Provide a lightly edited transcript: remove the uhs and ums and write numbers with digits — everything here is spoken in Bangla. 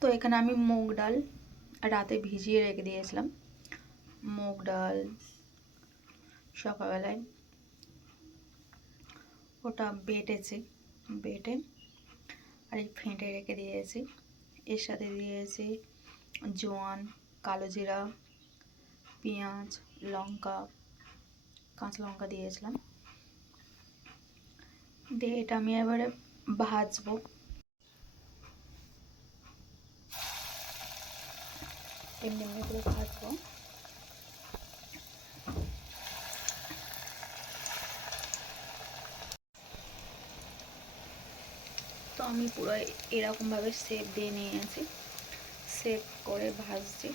তো এখানে আমি মুগ ডাল রাতে ভিজিয়ে রেখে দিয়েছিলাম। মুগ ডাল সকালবেলায় ওটা বেটে আর এই ফেটে রেখে দিয়েছি। এর সাথে দিয়েছি জোয়ান, কালো জিরা, পেঁয়াজ, লঙ্কা, কাঁচা লঙ্কা দিয়েছিলাম। দিয়ে এটা আমি এবারে ভাজবো। এমনি এমনি করে ভাজবো। তো আমি পুরো এরকমভাবে শেপ দিয়ে নিয়েছি, শেপ করে ভাজছি।